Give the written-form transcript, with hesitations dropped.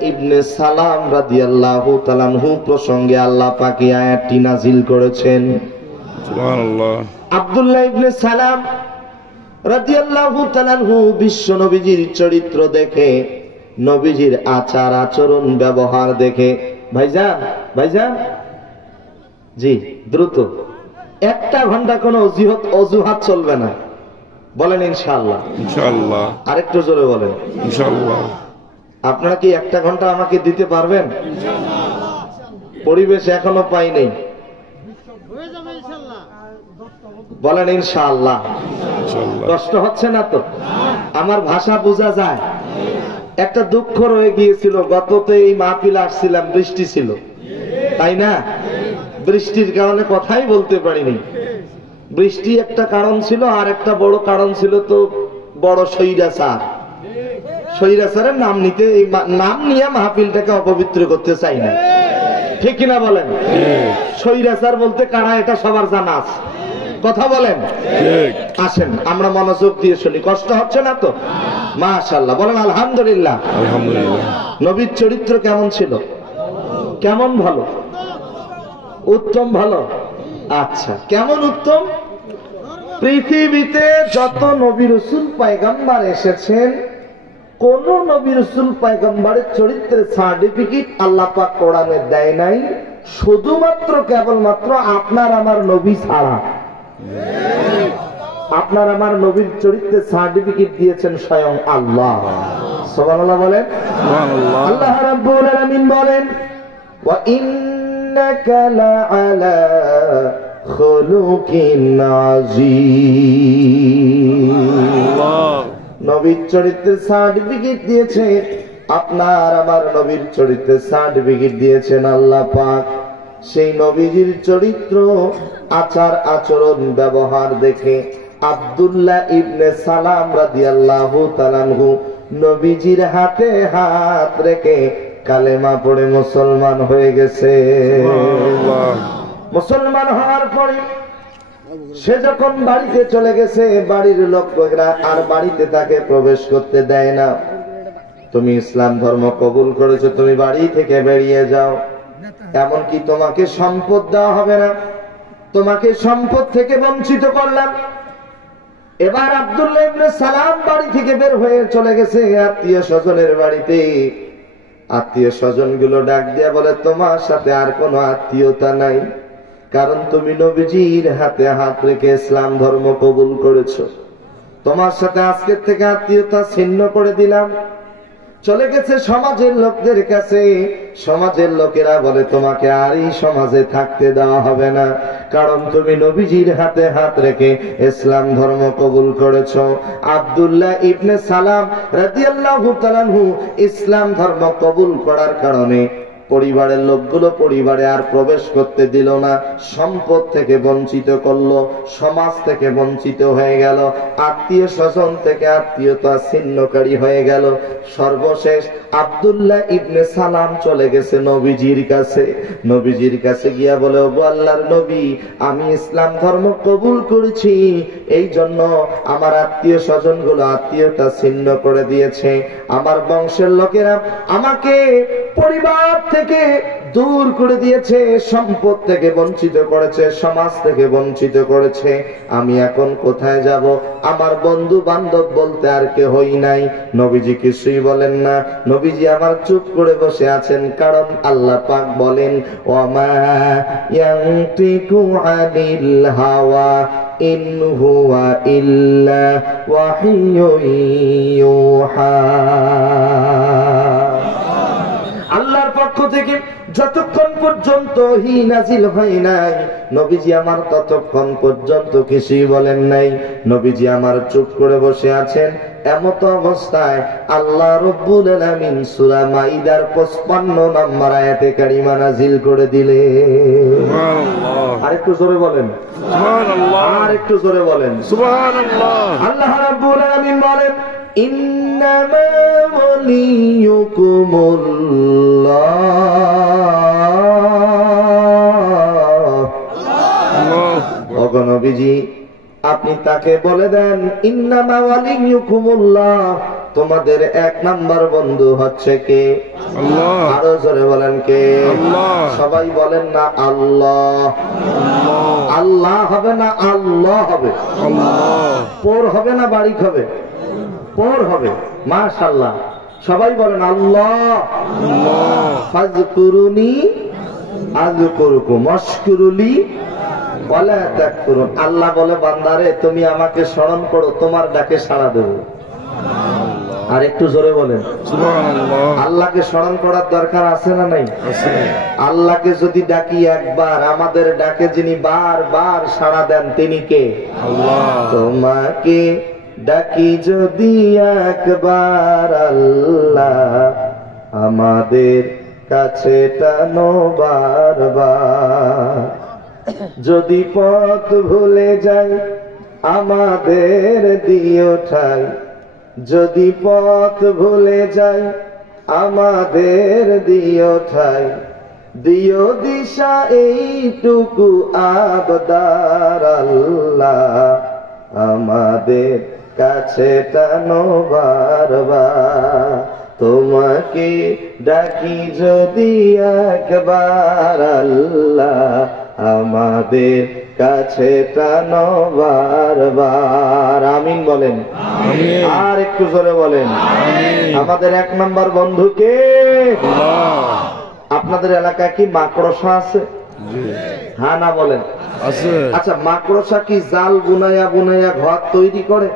ইবনে সালাম রাদিয়াল্লাহু তাআলা আনহু প্রসঙ্গে আল্লাহ পাক এই আয়াতটি নাযিল করেছেন। সুবহানাল্লাহ। আব্দুল্লাহ ইবনে সালাম রাদিয়াল্লাহু তাআলা আনহু বিশ্ব নবীজির চরিত্র দেখে, নবীজির আচার আচরণ ব্যবহার দেখে, ভাইজান জি দ্রুত, একটা ঘন্টা কোনো অজুহাত চলবে না, বলেন ইনশাআল্লাহ। ইনশাআল্লাহ। আরেকটু জোরে বলেন ইনশাআল্লাহ। আপনারা কি একটা ঘন্টা আমাকে দিতে পারবেন? পরিবেশ এখনো পাইনি, বলেন ইনশাআল্লাহ। কষ্ট হচ্ছে না তো? আমার ভাষা বোঝা যায়। একটা দুঃখ রয়ে গিয়েছিল, গততে এই মাহফিল আসছিলাম, বৃষ্টি ছিল, তাই না? বৃষ্টির কারণে কথাই বলতে পারিনি। বৃষ্টি একটা কারণ ছিল, আর একটা বড় কারণ ছিল তো বড় স্বৈরাচারের নাম নিতে, এই নাম নিয়ে মাহফিলটাকে অপবিত্র করতে চাই না, ঠিক কিনা বলেন? স্বৈরাচার বলতে কারা এটা সবার জানা আছে, কথা বলেন। আসেন আমরা মনোযোগ দিয়ে শুনি, কষ্ট হচ্ছে না তো? মাশাআল্লাহ, বলেন আলহামদুলিল্লাহ। আলহামদুলিল্লাহ। নবীর চরিত্র কেমন ছিল? কেমন? ভালো, উত্তম। ভালো, আচ্ছা, কেমন উত্তম? পৃথিবীতে যত নবী রাসূল পয়গম্বর এসেছেন, কোন নবী রাসূল পয়গম্বরের চরিত্রের সার্টিফিকেট আল্লাহ পাক কোরআনে দেয় নাই, শুধুমাত্র কেবলমাত্র আপনার আমার নবী ছাড়া। আপনার আমার নবীর চরিত্রের সার্টিফিকেট দিয়েছেন স্বয়ং আল্লাহ। সুবহানাল্লাহ বলেন। আল্লাহ রাব্বুল আলামিন বলেন, ওয়া ইন্নাকা লাআলা খুলুকিন আযীম। নবীর চরিত্রের সার্টিফিকেট দিয়েছে, আপনার আমার নবীর চরিত্রের সার্টিফিকেট দিয়েছেন আল্লাহ পাক। সেই নবীজির চরিত্র, আচার আচরণ ব্যবহার দেখে আব্দুল্লাহ ইবনে সালাম রাদিয়াল্লাহু তাআলা আনহু নবীজির হাতে হাত রেখে কালেমা পড়ে মুসলমান হয়ে গেছে। মুসলমান হওয়ার পরে সে যখন বাড়িতে চলে গেছে, বাড়ির লোকেরা আর বাড়িতে তাকে প্রবেশ করতে দেয় না। তুমি ইসলাম ধর্ম কবুল করেছো, তুমি বাড়ি থেকে বেরিয়ে যাও, এমনকি তোমাকে সম্পদ দেওয়া হবে না, তোমাকে সম্পদ থেকে বঞ্চিত করলাম। এবার আব্দুল্লাহ ইবনে সালাম বাড়ি থেকে বের হয়ে চলে গেছে আত্মীয় স্বজনের বাড়িতে। আত্মীয় স্বজন গুলো ডাক দিয়া বলে, তোমার সাথে আর কোনো আত্মীয়তা নাই, কারণ তুমি নবীজির হাতে হাত রেখে ইসলাম ধর্ম কবুল করেছো। তোমার সাথে আজকের থেকে আত্মীয়তা ছিন্ন করে দিলাম। চলে গেছে সমাজের লোকদের কাছে। সমাজের লোকেরা বলে, তোমাকে আর এই সমাজে থাকতে দেওয়া হবে না, কারণ তুমি নবীজির হাতে হাত রেখে ইসলাম ধর্ম কবুল করেছো। আব্দুল্লাহ ইবনে সালাম রাদিয়াল্লাহু তাআলা আনহু ইসলাম ধর্ম কবুল করার কারণে পরিবারের লোকগুলো পরিবারে আর প্রবেশ করতে দিল না, সম্পদ থেকে বঞ্চিত করলো, সমাজ থেকে বঞ্চিত হয়ে গেল, আত্মীয় স্বজন থেকে আত্মীয়তা ছিন্নকারী হয়ে গেল। সর্বশেষ আব্দুল্লাহ ইবনে সালাম চলে গেছে নবীজির কাছে। নবীজির কাছে গিয়া বলে, ওগো আল্লাহর নবী, আমি ইসলাম ধর্ম কবুল করেছি, এই জন্য আমার আত্মীয় স্বজন গুলো আত্মীয়তা ছিন্ন করে দিয়েছে, আমার বংশের লোকেরা আমাকে পরিবার থেকে দূর করে দিয়েছে, সম্পদ থেকে বঞ্চিত করেছে, সমাজ থেকে বঞ্চিত করেছে, আমি এখন কোথায় যাব? আমার বন্ধু বান্ধব বলতে আর কেউই নাই। নবীজি কিছুই বলেন না, নবীজি আমার চুপ করে বসে আছেন, কারণ আল্লাহ পাক বলেন, ওয়ামা ইয়ানতিকু আনিল হাওয়া ইন হুয়া ইল্লা ওয়াহিয়ুন ইউহা। আল্লাহর পক্ষ থেকে যতক্ষণ পর্যন্ত ওহী নাযিল হয় নাই, নবীজি আমার ততক্ষণ পর্যন্ত কিছুই বলেন নাই। নবীজি আমার চুপ করে বসে আছেন। এমত অবস্থায় আল্লাহ রাব্বুল আলামিন সূরা মাইদার 55 নম্বর আয়াতে কারিমা নাযিল করে দিলেন। সুবহানাল্লাহ। আরেকটু জোরে বলেন সুবহানাল্লাহ। আরেকটু জোরে বলেন সুবহানাল্লাহ। আল্লাহ রাব্বুল আলামিন বলেন, ইন্নামা ওয়ালিয়ুকুমুল্লাহ। ওগো নবীজি, আপনি তাকে বলে দেন, ইন্নামা ওয়ালিয়ুকুমুল্লাহ, তোমাদের 1 নাম্বার বন্ধু হচ্ছে কে? আল্লাহ। আরো জোরে বলেন কে? আল্লাহ। সবাই বলেন না আল্লাহ। আল্লাহ হবে না আল্লাহ হবে? আল্লাহ। পোর হবে না বারিক হবে? পোর হবে। মাশাআল্লাহ, সবাই বলেন আল্লাহ। ফাজকুরুনি আযকুরুকুম ওয়াশকুরুলি ওয়ালা তাকফুরুন। আল্লাহ বলে বান্দারে তুমি আমাকে স্মরণ করো, তোমার ডাকে সাড়া দেব। আর একটু জোরে বলেন সুবহানাল্লাহ। আল্লাহকে স্মরণ করার দরকার আছে না নাই? আছে। আল্লাহকে যদি ডাকি একবার, আমাদের ডাকে যিনি বারবার সাড়া দেন তিনি কে? আল্লাহ। তোমাকে ডাকি যদি একবার আল্লাহ, আমাদের কাছে টানো বারবার। যদি পথ ভুলে যাই আমাদের দিও ঠাই, যদি পথ ভুলে যাই আমাদের দিও ঠাই, দিও দিশা এইটুকু আবদার আল্লাহ, আমাদের কাছে টানো বারবার। তোমাকে ডাকি যদি একবার আল্লাহ, আমাদের কাছে টানো বারবার। আমিন বলেন। আমিন। আর একটু জোরে বলেন। আমিন। আমাদের 1 নাম্বার বন্ধুকে? আল্লাহ। আপনাদের এলাকায় কি মাকড়সা আছে? জি। হ্যাঁ না বলেন? আছে। আচ্ছা, মাকড়সা কি জাল বুনাইয়া বুনাইয়া ঘর তৈরি করে?